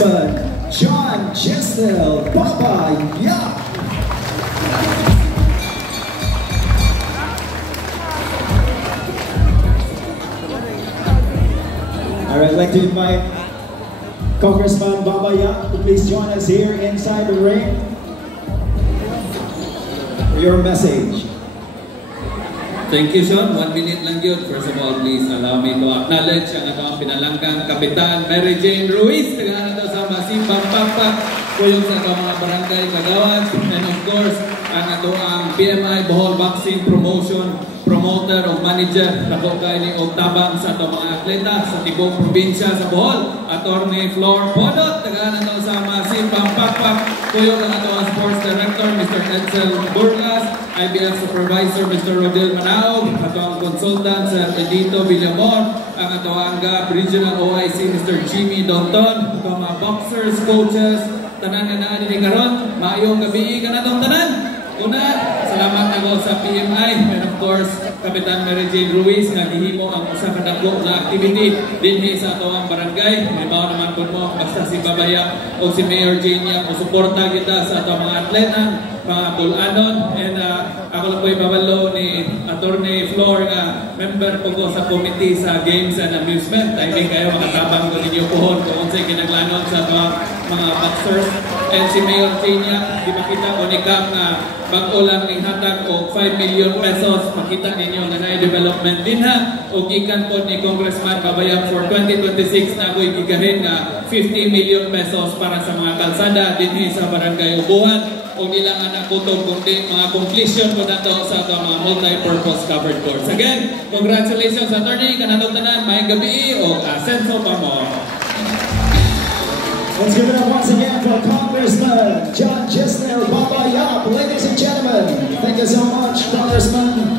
Congressman John Chesnell Baba Yap. Alright, I'd like to invite Congressman Baba Yap to please join us here inside the ring for your message. Thank you, Sean. 1 minute lang yun. First of all, please allow me to acknowledge ang atong pinalanggang Kapitan Mary Jane Ruiz. Tagahan ito sa Masibang Pakpak. Kuyong sa atong mga barangay Kagawad. And of course, ang atong PMI Bohol Boxing Promotion Promoter o Manager na po kayo ni Tabang sa atong mga atleta sa tibong probinsya sa Bohol. Attorney Flor Podot. Tagahan ito sa Masibang Pakpak. Kuyong ang atong Sports Director, Mr. Edsel Burgas. IBF Supervisor, Mr. Rodel Manaog, atong consultant sa Edito Villamor, ang atong Regional OIC, Mr. Jimmy Donton, atong mga boxers, coaches, tanan na naan ni karon, maayong gabi ka na itong tanan. Una, salamat ako sa PMI, and of course, Kapitan Mary Jane Ruiz, nga gihimo ang usa ka dako na activity dinhi sa atong barangay. Halimbawa naman po mo, basta si Babaya o si Mayor Jane Yap, o suporta kita sa atong mga atleta, mga bulanon, and ako lang po ibabalo ni Attorney Flor nga member po ko sa committee sa Games and Amusement. Timing kayo makatabang ko ninyo pohon kung unsay kinaglanon sa mga boxers. And si Mayor Jane, di makita ko ni Kap nga bago lang ning hatag o 5 million pesos. Makita ninyo na na-development din ha. O gikan po ni Congressman Babayang for 2026 na ako'y gigahin nga 50 million pesos para sa mga kalsada dinhi sa Barangay Ubuhan. O nilang anak kutog kundi mga completion ko na to sa ito mga multi-purpose covered courts. Again, congratulations attorney, kanatong tanan, may gabi o asenso pa mo. Let's give it up once again for Congressman John Chesnell Baba Yap. Ladies and gentlemen, thank you so much, Congressman.